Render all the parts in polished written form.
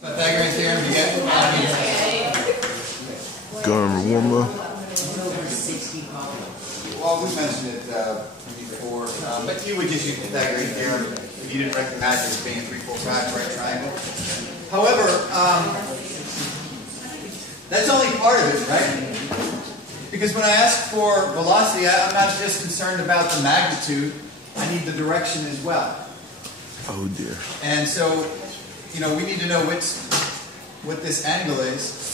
Pythagorean theorem, you get Going warm up. well, we mentioned it before, but you would just use Pythagorean theorem if you didn't recognize it as being a 3, 4, 5 right triangle. However, that's only part of it, right? Because when I ask for velocity, I'm not just concerned about the magnitude, I need the direction as well. Oh dear. And so, you know, we need to know what this angle is.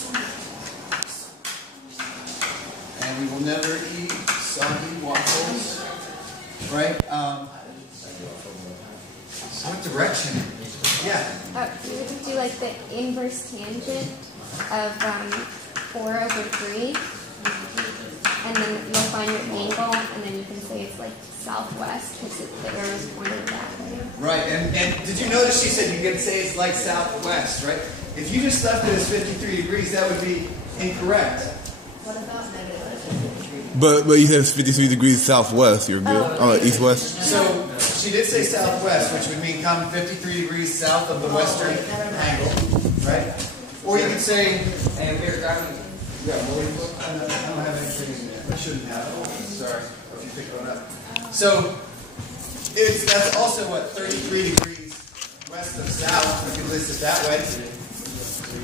And we will never eat soggy waffles, right? So what direction? Yeah. You would do like the inverse tangent of 4/3, and then you'll find your angle, and then you can say it's like southwest because the arrow's pointing that way. Right, and did you notice she said you can say it's like southwest, right? If you just left it as 53 degrees, that would be incorrect. What about negative? But you said it's 53 degrees southwest. You're good. Oh, east-west. So she did say southwest, which would mean come 53 degrees south of the western angle, right? Or you could say, and we're talking. Yeah, I don't have anything in there. I shouldn't have. Sorry, if you pick one up. So that's also what 33 degrees west of south. We can list it that way.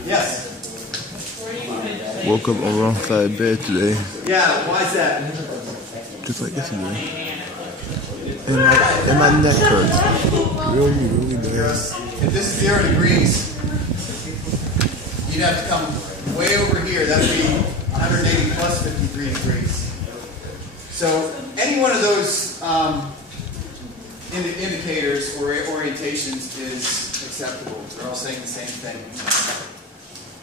Yes. Woke up on the wrong side of bed today. Yeah. Why is that? Just like yesterday. And my neck hurts. Really bad. If this is 0 degrees, you'd have to come way over here. That would be 180 plus 53 degrees. So any one of those indicators or orientations is acceptable. They're all saying the same thing.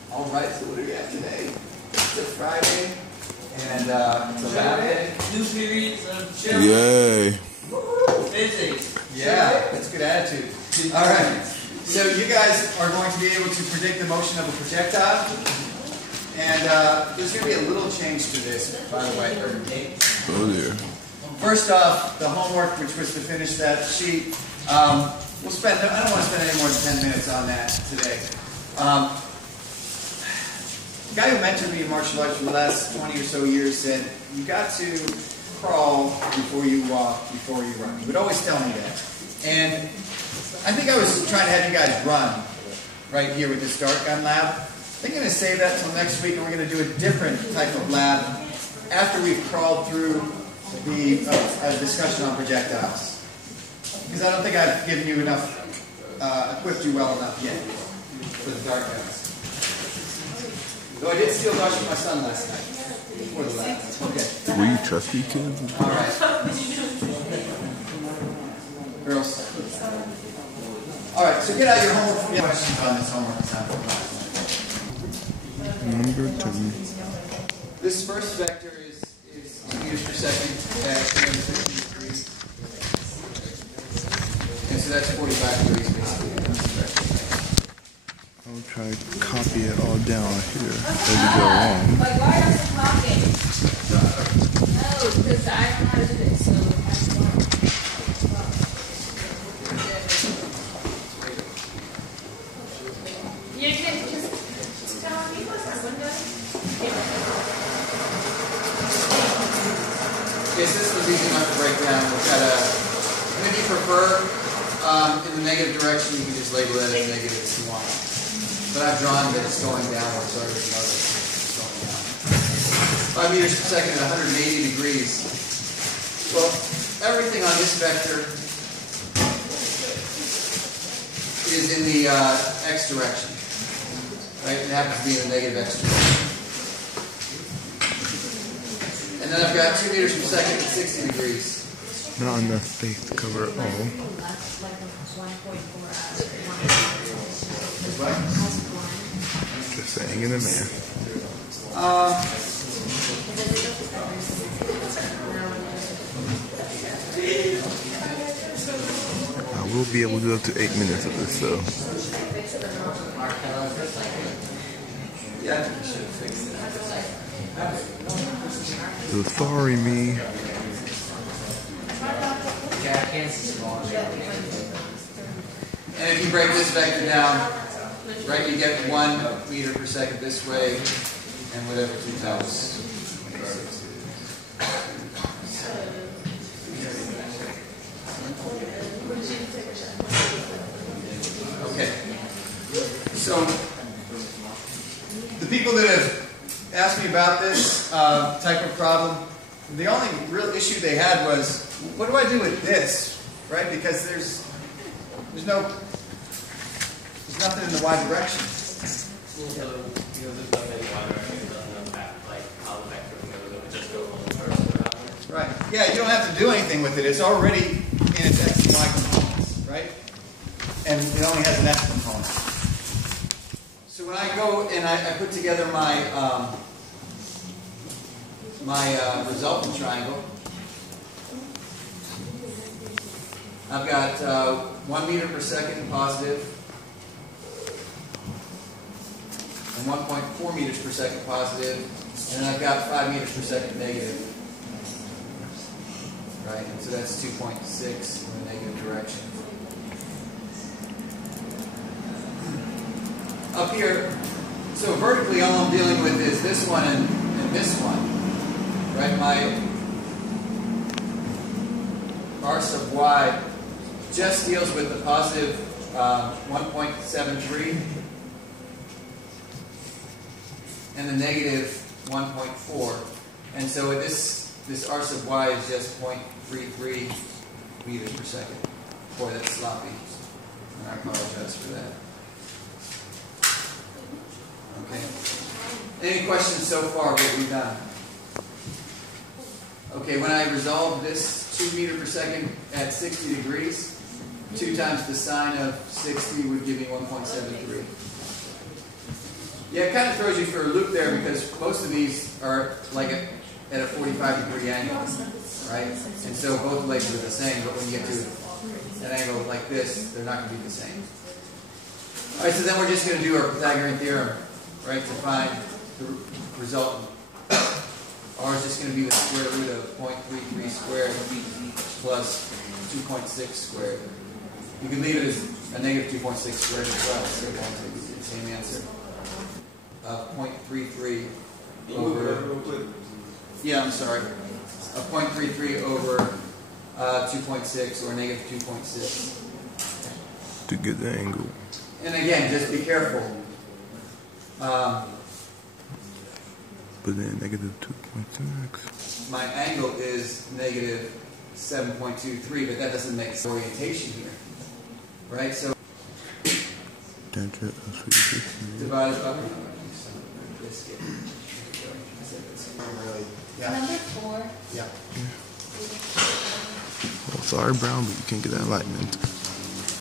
All right, so what do we have today? It's a Friday, and it's a lab day. 2 periods of gym. Yay. Physics. Yeah, that's a good attitude. All right, so you guys are going to be able to predict the motion of a projectile. And there's going to be a little change to this, by the way. Oh dear. First off, the homework, which was to finish that sheet, we'll spend, I don't want to spend any more than 10 minutes on that today. The guy who mentored me in martial arts for the last 20 or so years said, you got to crawl before you walk, before you run. He would always tell me that. And I think I was trying to have you guys run right here with this dart gun lab. I think I'm going to save that until next week, and we're going to do a different type of lab after we've crawled through the discussion on projectiles. Because I don't think I've given you enough, equipped you well enough yet for the dart guns. Though I did steal darts from my son last night before the lab. Okay. Were you trusty kids? All right. Girls. All right, so get out your homework. Yeah, questions on this homework assignment. Number 2. This first vector is meters per second at 350 degrees. And so that's 45 degrees basically. I'll try to copy it all down here as we go along. Like, why are you talking? No, because I don't know how to do it, so you can just tell me what's our window. Okay, so this was easy enough to break down. We've got and if you prefer, in the negative direction, you can just label it as negative if you want. But I've drawn that it's going downward, so everything knows it's going down. 5 meters per second at 180 degrees. Well, everything on this vector is in the x direction. Right? It happens to be in the negative x direction. And then I've got 2 meters per second at 60 degrees. Not enough space to cover it all. Just saying in a man. I will be able to do up to 8 minutes of this, so. Yeah, I should have fixed it. So sorry, me. And if you break this vector down, right? You get 1 meter per second this way, and whatever 2 times. Okay. So the people that have asked me about this type of problem, the only real issue they had was, what do I do with this, right? Because there's nothing in the y direction. So, there's nothing in y direction, it doesn't impact, like, how the vector goes, it would just go on first or that way. Right. Yeah, you don't have to do anything with it. It's already in its x and y components, right? And it only has an x component. So when I go and I put together my resultant triangle, I've got 1 meter per second positive and 1.4 meters per second positive, and I've got 5 meters per second negative. Right, and so that's 2.6 in the negative direction. Up here, so vertically all I'm dealing with is this one and this one. Right, my r sub y just deals with the positive 1.73 and the negative 1.4. And so this r sub y is just 0.33 meters per second. Boy, that's sloppy. And I apologize for that. Okay. Any questions so far what we've done? Okay, when I resolve this 2 meters per second at 60 degrees, 2 times the sine of 60 would give me 1.73. Yeah, it kind of throws you for a loop there because most of these are like at a 45-degree angle, right? And so both legs are the same, but when you get to an angle like this, they're not going to be the same. All right, so then we're just going to do our Pythagorean theorem, right, to find the resultant. R is just going to be the square root of 0.33 squared plus 2.6 squared. You can leave it as a negative 2.6 squared as well, so you're going to get the same answer. 0.33 over... Yeah, I'm sorry. 0.33 over 2.6 or negative 2.6. To get the angle. And again, just be careful. But then negative 2.6. My angle is negative 7.23, but that doesn't make orientation here. Right? So divided by Number 4. Yeah. Well, sorry, Brown, but you can't get that enlightenment.